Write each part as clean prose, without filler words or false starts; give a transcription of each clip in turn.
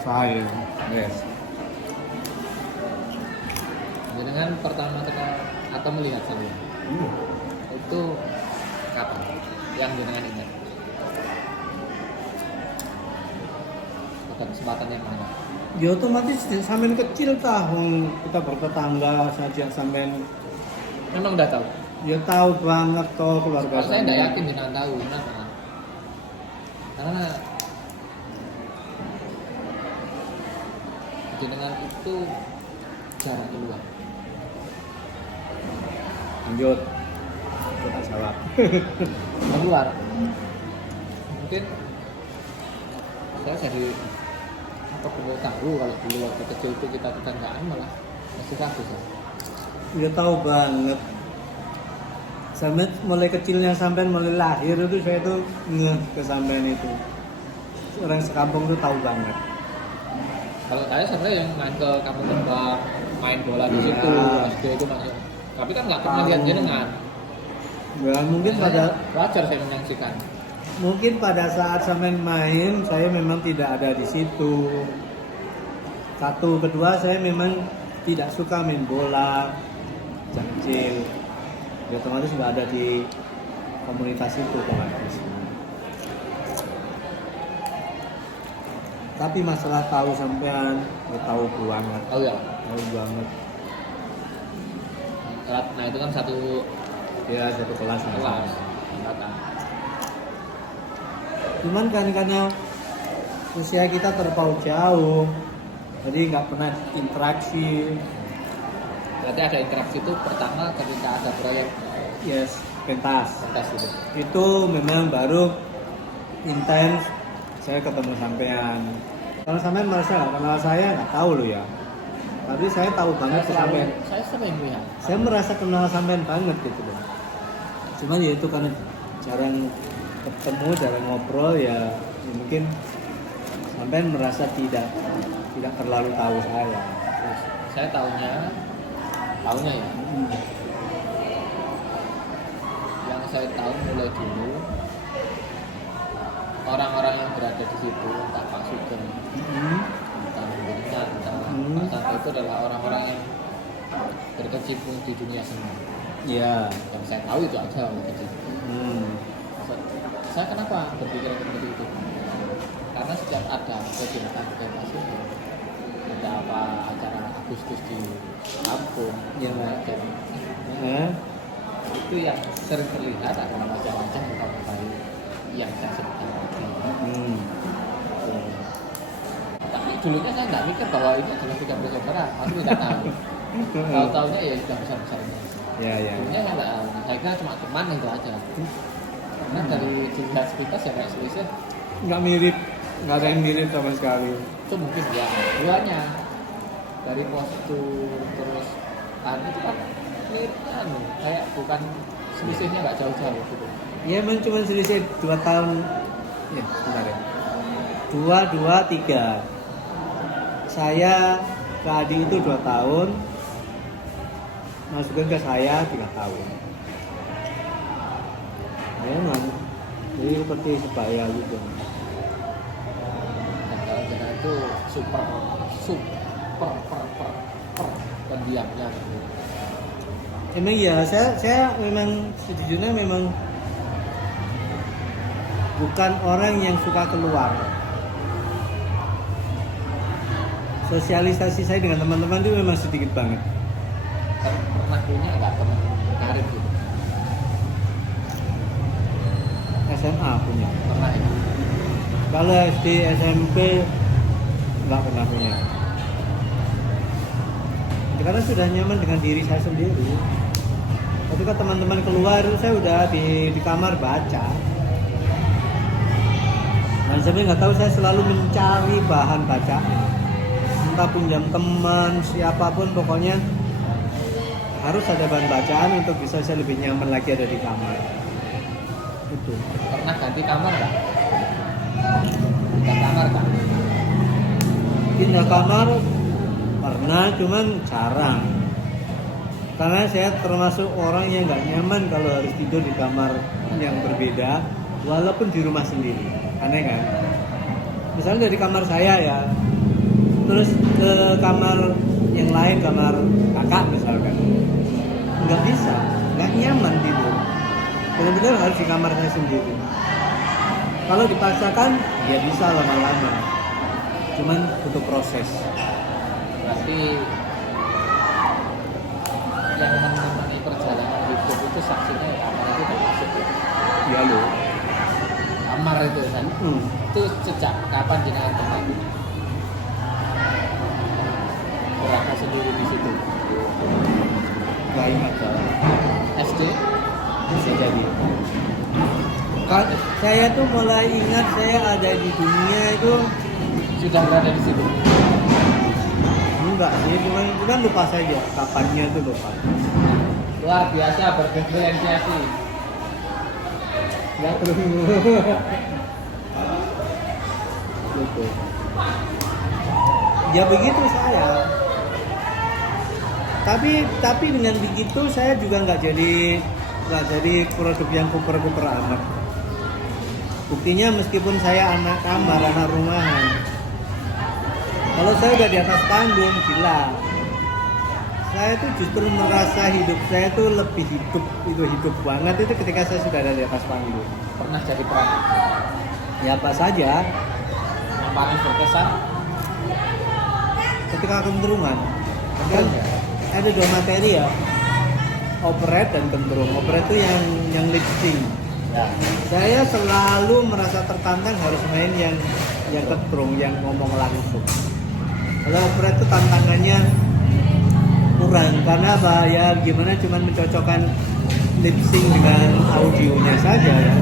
File. Yes. Jenengan pertama kenal atau melihat saya itu kapan? Yang jenengan ingat? Pada kesempatan yang mana? Ya otomatis sampean kecil tahun kita bertetangga saja sampean Memang udah tahu. ya tahu banget toh keluarga Kalau saya sampean. tidak yakin jenengan tahu, kenapa? Karena jenengan itu jarang keluar. Lanjut. Kita jawab. Keluar. Mungkin saya jadi apa perlu tahu kalau dulu waktu kecil itu kita tetanggaan malah masih kasus ya. Ya tahu banget. Sampai mulai kecilnya sampean mulai lahir itu saya tuh ngeh ke sampean itu. Orang sekampung tuh tahu banget. Kalau saya sebenarnya yang main ke kampung kembang, main bola di situ, Ya. SD itu masuk. Tapi kan nggak pernah Tahu. lihat jenengan. Ya mungkin Saya pada wajar saya menyaksikan. mungkin pada saat sampean main saya memang tidak ada di situ. Satu, kedua saya memang tidak suka main bola sejak kecil. Ya otomatis nggak ada di komunitas itu otomatis. Tapi masalah tahu sampean, ya tahu banget, Oh ya. tahu banget. Nah itu kan satu Ya satu kelas sama kelas. saya. Angkatan. Cuman kan karena usia kita terpaut jauh, jadi nggak pernah interaksi. Berarti ada interaksi itu pertama ketika ada proyek Yes, pentas. pentas itu. Itu memang baru intens saya ketemu sampean. Kalau sampean merasa nggak kenal saya nggak tahu lo ya. Tapi saya tahu banget ke sampean. Saya sering lihat. Saya merasa kenal sampean banget gitu loh. Cuman ya itu karena jarang ketemu, jarang ngobrol ya, mungkin sampean merasa tidak terlalu tahu saya. Saya tahunya ya. Yang saya tahu mulai dulu orang-orang yang berada di situ, entah Pak Sugeng, entah Benjar, entah Pak Santo, itu adalah orang-orang yang berkecimpung di dunia seni. Iya. Yang saya tahu itu aja waktu kecil. Saya kenapa berpikir seperti itu? Karena setiap ada kegiatan pentas ini, ada apa acara Agustus di kampung, Iya, Pak. dan Eh? itu yang sering terlihat adalah wajah-wajah muka-muka yang saya sebutkan tadi. Tapi dulunya saya nggak mikir bahwa itu adalah tiga bersaudara, masih tidak tahu. Tahu-tahunya ya sudah besar-besarnya. Ya ya. Dulunya saya nggak tahu, saya kira cuma teman itu aja. Karena dari dilihat sepintas ya kayak selisih, Nggak mirip, nggak ada yang mirip sama sekali. itu mungkin ya duanya dari postur terus itu kan mirip kayak bukan selisihnya nggak jauh-jauh gitu. Ya emang cuma selisih 2 tahun. Ya, sebentar ya. 2, 3. Saya ke Adi itu 2 tahun. Masukin ke saya 3 tahun. Ya emang. Jadi seperti sebaya gitu. Dan kalau kita itu super pendiamnya gitu. Emang ya, saya memang sejujurnya memang bukan orang yang suka keluar. Sosialisasi saya dengan teman-teman itu memang sedikit banget. Kan pernah punya nggak teman karir gitu? SMA punya. Pernah ya? Kalau SD, SMP nggak pernah punya. Ya, karena sudah nyaman dengan diri saya sendiri. Ketika teman-teman keluar, saya udah di kamar baca. Dan saya nggak tahu, saya selalu mencari bahan bacaan. Entah pinjam teman, siapapun, pokoknya harus ada bahan bacaan untuk bisa saya lebih nyaman lagi ada di kamar. Itu. Pernah ganti kamar nggak? Pindah kamar nggak? Pindah kamar pernah, cuman jarang. Karena saya termasuk orang yang nggak nyaman kalau harus tidur di kamar yang berbeda, walaupun di rumah sendiri. Aneh kan? Misalnya dari kamar saya ya, terus ke kamar yang lain, kamar kakak misalkan, nggak bisa, nggak nyaman tidur. Benar-benar harus di kamar saya sendiri. Kalau dipaksakan, ya bisa lama-lama. Cuman butuh proses. Berarti yang menemani perjalanan hidup itu saksinya ya kamar itu termasuk ya. Ya lo. Kamar itu kan. Itu sejak kapan jenengan kenal? Berasa sendiri di situ. Gak ingat saya. SD? Bisa jadi. Saya tuh mulai ingat saya ada di dunia itu Sudah berada di situ. enggak sih, cuman lupa saja kapannya itu lupa. Luar biasa berdiferensiasi. Ya terus. Gitu. Ya begitu saya. Tapi dengan begitu saya juga nggak jadi produk yang kuper-kuper amat. Buktinya meskipun saya anak kamar, anak rumahan, kalau saya udah di atas panggung, gila. Saya tuh justru merasa hidup saya tuh lebih hidup banget itu ketika saya sudah ada di atas panggung. Pernah jadi peran Ya apa saja, yang paling berkesan? ketika kenderungan. Kan Betul ya? ada dua materi ya, operate dan kenderung. Operate itu yang lip sync. Ya. Saya selalu merasa tertantang harus main yang ketrung, yang ngomong langsung. Kalau operate itu tantangannya kurang karena apa ya, gimana cuman mencocokkan lip sync dengan audionya saja ya.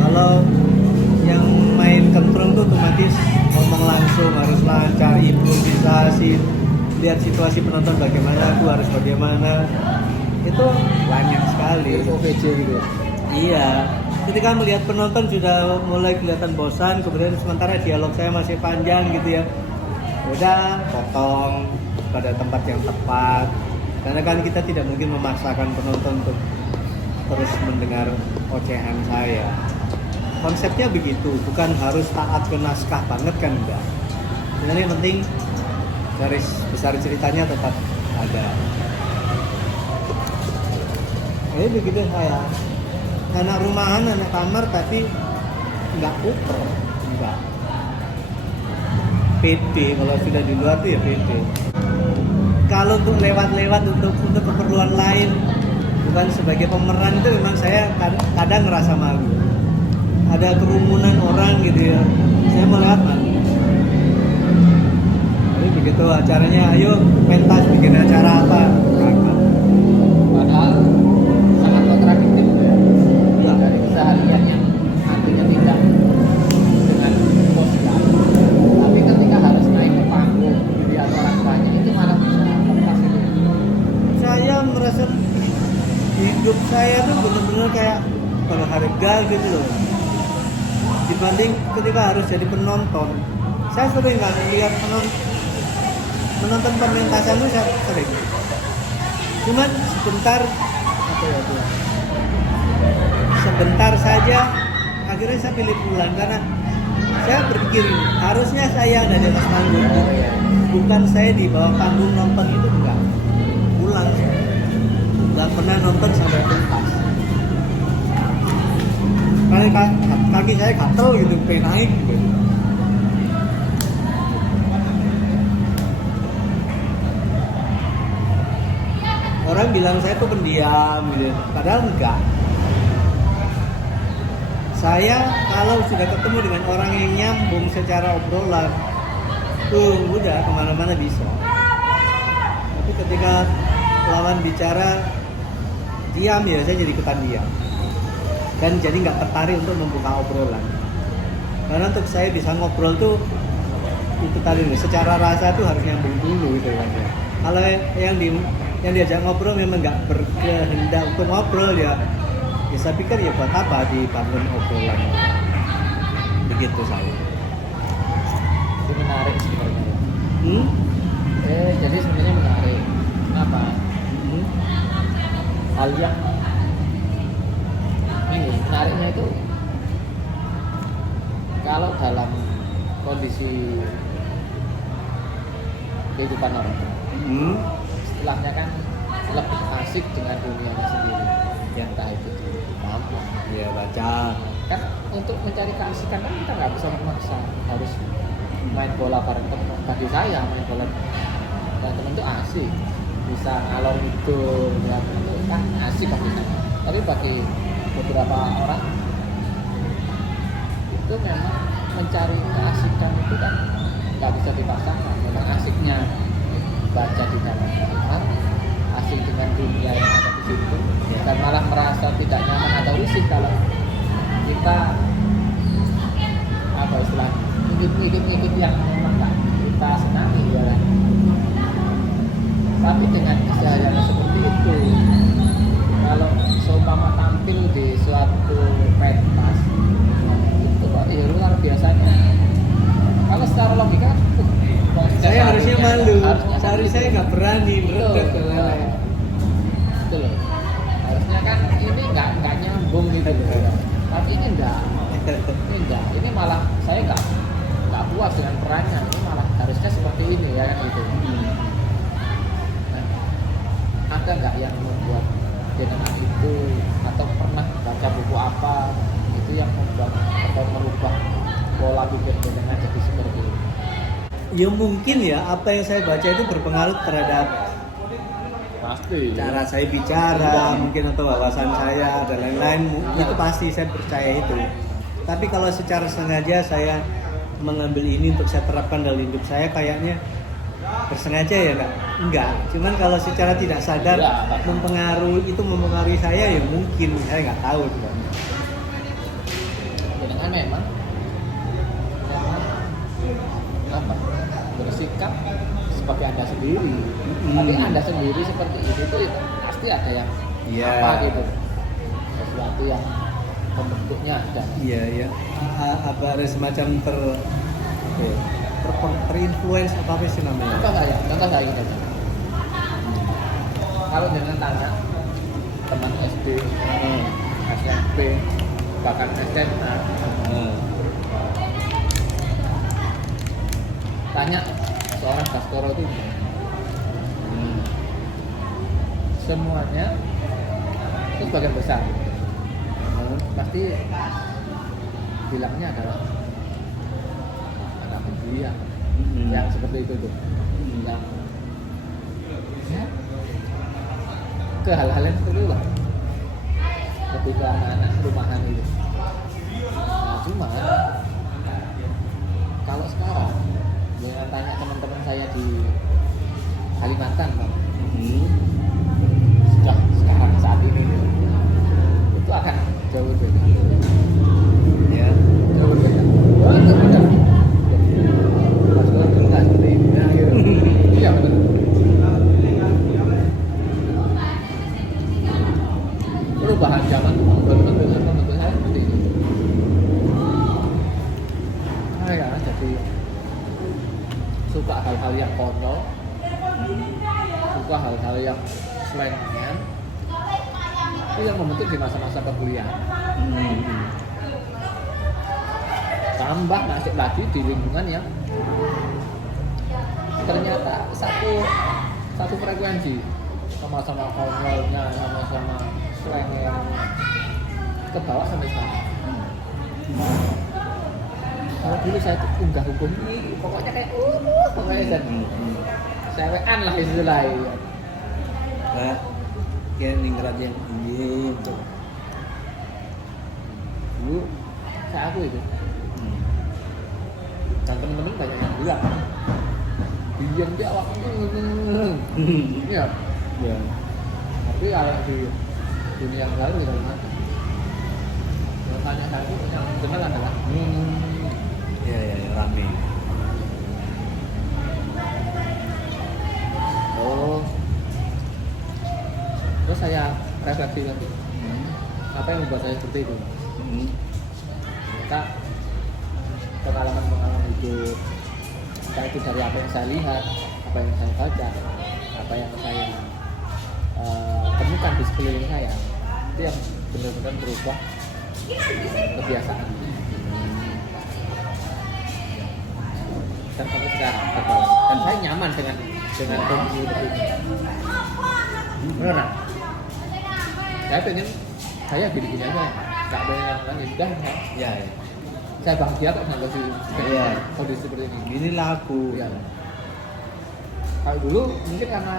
Kalau yang main kentrung tuh otomatis ngomong langsung, harus lancar, improvisasi, lihat situasi penonton bagaimana, aku harus bagaimana, itu banyak sekali. OVJ gitu. Iya, ketika melihat penonton sudah mulai kelihatan bosan, kemudian sementara dialog saya masih panjang gitu ya, udah potong pada tempat yang tepat. Karena kan kita tidak mungkin memaksakan penonton untuk terus mendengar ocehan saya. Konsepnya begitu, bukan harus taat ke naskah banget kan, enggak. Jadi yang penting garis besar ceritanya tetap ada. Jadi begitu saya. Anak rumahan, anak kamar, tapi nggak kuper, enggak. PD, kalau sudah di luar tuh ya PD. Kalau untuk lewat-lewat untuk keperluan lain, bukan sebagai pemeran, itu memang saya kadang ngerasa malu. Ada kerumunan orang gitu ya, saya mau lewat malu. Jadi begitu acaranya, ayo pentas bikin acara apa? Padahal sangat kontradiktif ya. Dari keseharian yang nantinya tidak dengan posisi, tapi ketika harus naik ke panggung dilihat orang banyak itu malah bisa lepas itu. Saya merasa hidup saya tuh benar-benar kayak berharga gitu loh, dibanding ketika harus jadi penonton. Saya sering nggak lihat menonton pementasan tuh, saya sering. Cuman sebentar apa ya tuh? Sebentar saja, akhirnya saya pilih pulang karena saya berpikir harusnya saya ada di atas panggung, bukan saya di bawah panggung nonton itu, enggak. Pulang, nggak pernah nonton sampai tuntas. Karena kaki saya gatel gitu, pengen naik gitu. Orang bilang saya tuh pendiam gitu, padahal enggak. Saya kalau sudah ketemu dengan orang yang nyambung secara obrolan, tuh udah kemana-mana bisa. Tapi ketika lawan bicara diam ya, saya jadi ikutan diam. Dan jadi nggak tertarik untuk membuka obrolan. Karena untuk saya bisa ngobrol tuh itu tadi, secara rasa tuh harus nyambung dulu gitu kan ya. Kalau yang diajak ngobrol memang nggak berkehendak untuk ngobrol ya saya pikir ya buat apa dibangun obrolan. Begitu saya. Itu menarik sebenarnya. Hmm? Jadi sebenarnya menarik. Kenapa? Hal yang ini menariknya itu kalau dalam kondisi kehidupan orang. Istilahnya kan lebih asik dengan dunianya sendiri. Ya. Entah itu mampu. Ya baca. Kan untuk mencari keasikan kan kita nggak bisa memaksa harus main bola bareng teman. Bagi saya main bola bareng teman itu asik, bisa ngalor itu ya itu kan asik bagi saya. Tapi bagi beberapa orang itu memang mencari keasikan itu kan nggak bisa dipaksakan. Memang asiknya baca di dalam kamar, asik dengan dunia yang ada di situ, dan malah merasa tidak nyaman atau risih kalau kita apa istilahnya ngikut yang memang nggak kita senangi ya kan. Tapi dengan keseharian seperti itu, kalau seumpama tampil di suatu pentas itu kok ya luar biasanya. Kalau secara logika Saya harusnya malu. harusnya Seharusnya saya nggak berani berdebat ke lain. Betul loh. Harusnya kan ini nggak nyambung gitu loh. Tapi ini enggak. Ini malah saya nggak puas dengan perannya. Ini malah harusnya seperti ini ya kan gitu. Nah, ada nggak yang membuat jenengan itu atau pernah baca buku apa itu yang membuat atau merubah pola pikir jenengan jadi seperti ini? Ya mungkin ya apa yang saya baca itu berpengaruh terhadap Pasti. cara saya bicara, mungkin atau wawasan saya dan lain-lain. Itu pasti saya percaya itu. Tapi kalau secara sengaja saya mengambil ini untuk saya terapkan dalam hidup saya, kayaknya bersengaja ya enggak. Cuman kalau secara tidak sadar mempengaruhi saya ya mungkin saya nggak tahu juga. Jenengan memang apa bersikap sebagai anda sendiri. Tapi anda sendiri seperti itu pasti ada yang apa gitu, sesuatu yang pembentuknya ada. Iya. Apa ada semacam terinfluence apa sih namanya? Contoh saya gitu aja. Kalau jangan tanya teman SD, SMP, bahkan SMA, tanya seorang Baskoro itu semuanya itu sebagian besar pasti bilangnya adalah anak kuliah yang seperti itu tuh, yang ya, ke hal-hal yang seperti itu lah, ketika anak-anak rumahan itu. Nah cuma kalau sekarang jangan tanya teman-teman saya di Kalimantan Bang, sudah sekarang saat ini itu akan jauh berbeda. Ya. Jauh berbeda. Banget beda. Mas Bro itu nggak seperti ini. Nah, gitu. Iya benar. Perubahan zaman membentuk saya seperti itu. Nah ya, jadi suka hal-hal yang konyol, suka hal-hal yang slengan, itu yang membentuk di masa-masa perkuliahan. Tambah masuk lagi di lingkungan yang ternyata satu frekuensi, sama-sama konyolnya, sama-sama slangnya, ke bawah sampai sekarang. Kalau dulu saya tuh unggah hukum ini, pokoknya kayak pokoknya dan sewekan lah istilahnya. Nah, kayak ningrat yang ini tuh. Dulu saya aku itu. Dan teman-teman banyak yang bilang, diam dia waktu iya. Ya. Tapi kalau di dunia yang lain tidak ada. Yang tanya saya itu yang dengar adalah Ya, rame. oh. Terus saya refleksi lagi. Apa yang membuat saya seperti itu? Maka pengalaman hidup, entah itu dari apa yang saya lihat, apa yang saya baca, apa yang saya temukan di sekeliling saya, itu yang benar-benar berubah kebiasaan. Dan sampai sekarang terbalas. dan saya nyaman dengan kondisi seperti ini. Beneran. Saya pengen saya gini-gini aja, nggak pengen yang lain. Udah, Ya. saya bahagia kok dengan Iya. kondisi seperti ini. Inilah aku. Iya. Kalau dulu mungkin karena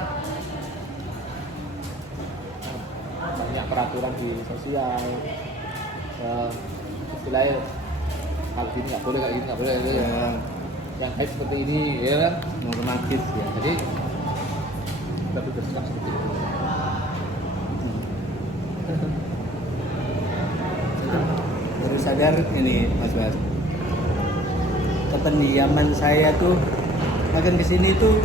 banyak peraturan di sosial, istilahnya hal gini nggak boleh, kayak gini nggak boleh, kayak gini. Ya, Yang baik seperti ini, ya kan? normatif ya. Jadi lebih bersikap seperti itu. Baru sadar ini Mas Bas, kependiaman saya tuh makin kesini tuh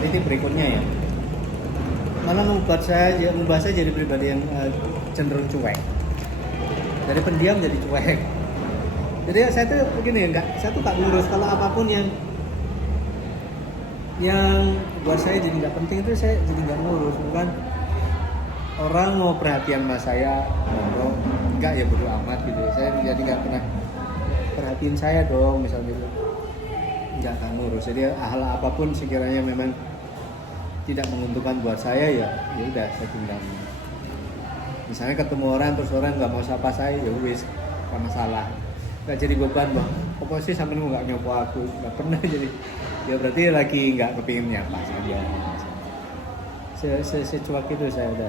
titik berikutnya ya, malah membuat saya jadi pribadi yang cenderung cuek, dari pendiam jadi cuek. Jadi saya tuh begini, saya tuh tak ngurus kalau apapun yang buat saya jadi nggak penting itu saya jadi nggak ngurus. Bukan orang mau perhatian sama saya, mau enggak ya bodo amat gitu. Saya jadi nggak pernah perhatiin saya dong, misalnya gitu. Nggak akan ngurus. Jadi hal apapun sekiranya memang tidak menguntungkan buat saya ya udah saya tinggal. Misalnya ketemu orang terus orang nggak mau sapa saya, ya wis, nggak masalah. Nggak jadi beban bang. Apa sih sampai nggak nyopo aku? Nggak pernah jadi. Ya berarti lagi nggak kepingin nyapa saja. Secuak itu saya udah.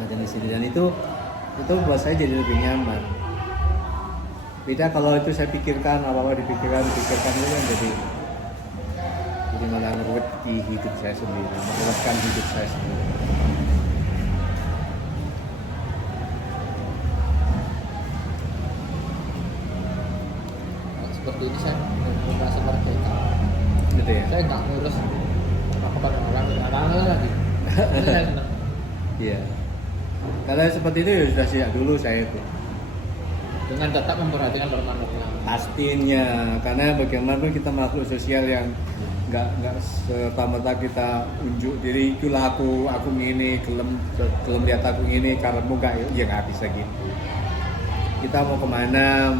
Nah di sini dan itu buat saya jadi lebih nyaman. Beda kalau itu saya pikirkan apa dipikirkan itu kan jadi malah ngeruwet di hidup saya sendiri, meruwetkan hidup saya sendiri. Seperti ini saya merasa merdeka. Gitu ya. Saya nggak ngurus apa orang lagi. Ini saya senang. Iya. Kalau seperti itu ya sudah sejak dulu saya itu. Dengan tetap memperhatikan norma-norma. Pastinya, karena bagaimanapun kita makhluk sosial yang nggak serta-merta kita unjuk diri, itulah aku ngini, gelem lihat aku ngini, karena nggak ya nggak bisa gitu. Kita mau kemana,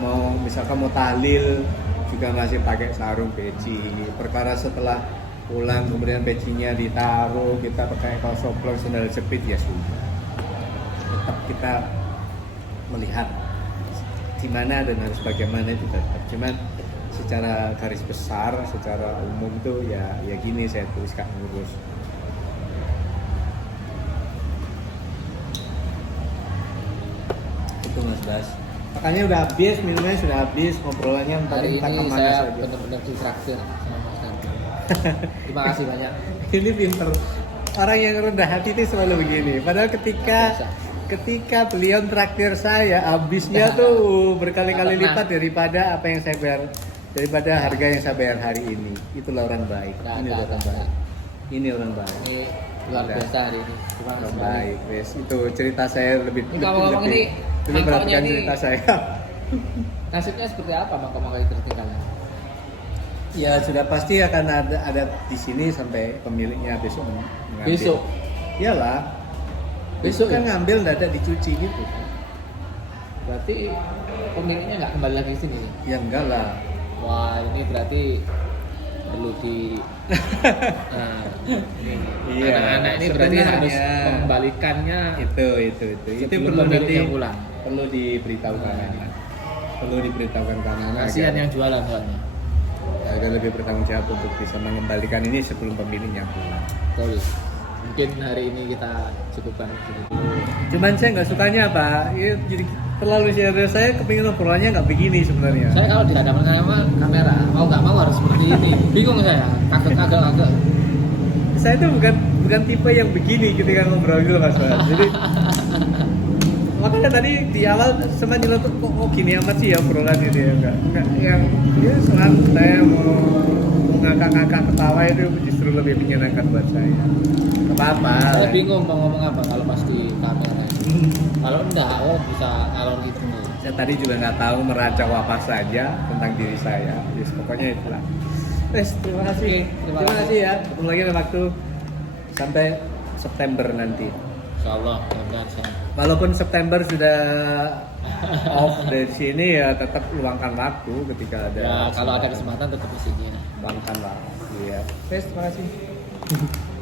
misalkan mau tahlil juga masih pakai sarung peci. Perkara setelah pulang kemudian pecinya ditaruh, kita pakai kaos oblong sandal jepit ya sudah. Tetap kita melihat di mana dan harus bagaimana itu tetap. Cuman secara garis besar, secara umum tuh ya gini saya tulis Kak ngurus. Itu Mas Bas. Makanya udah habis, minumnya sudah habis, ngobrolannya Hari entah ini kemana saya saja. benar-benar ditraktir sama Mas Ganti. Terima kasih banyak. Ini pinter. Orang yang rendah hati itu selalu begini. Padahal ketika beliau traktir saya, habisnya tuh berkali-kali lipat daripada apa yang saya bayar, daripada harga yang saya bayar hari ini. Itulah orang baik. Ini orang baik. Ini orang baik. Ini luar biasa hari ini. Terima kasih. Orang baik, Wes. Itu cerita saya lebih Ngomong-ngomong ini, mangkoknya perhatikan ini cerita saya. nasibnya seperti apa mangkok-mangkok itu tertinggalnya? Ya sudah pasti akan ada di sini sampai pemiliknya besok mengambil. Besok? Iyalah. Besok Kan ya? ngambil nggak ada dicuci gitu. Berarti pemiliknya nggak kembali lagi ke sini? Ya enggak lah. Wah, ini berarti perlu di nah, ini Iya, anak-anak ini berarti harus sebenarnya. mengembalikannya Itu sebelum perlu nanti pemiliknya pulang. perlu diberitahukan. Perlu diberitahukan karena Kasihan yang jualan soalnya. agar lebih bertanggung jawab untuk bisa mengembalikan ini sebelum pemiliknya pulang. Betul. Mungkin hari ini kita cukupkan sini dulu. Cuman saya nggak sukanya Pak, ya, jadi terlalu serius. Saya kepingin obrolannya nggak begini sebenarnya. Saya kalau di hadapan kamera mau nggak mau harus seperti ini. Bingung saya, agak. Saya itu bukan tipe yang begini ketika ngobrol gitu Mas. Jadi makanya tadi di awal sempat nyelotok kok gini amat sih ya obrolan ini ya enggak yang ya selalu saya mau ngakak-ngakak ketawa itu justru lebih menyenangkan buat saya. Apa-apa. Saya bingung mau ngomong apa kalau pas di kamera. Kalau enggak, bisa ngalor gitu. Saya tadi juga nggak tahu meracau apa saja tentang diri saya. Yes, pokoknya itulah. Terima kasih. Oke, terima Terima kasih. kasih ya. Ketemu lagi dalam waktu sampai September nanti. Insyaallah mudah-mudahan sana. Walaupun September sudah off dari sini ya tetap luangkan waktu ketika ada Ya kalau ada kesempatan tetap di sini. luangkan waktu ya. Terima kasih.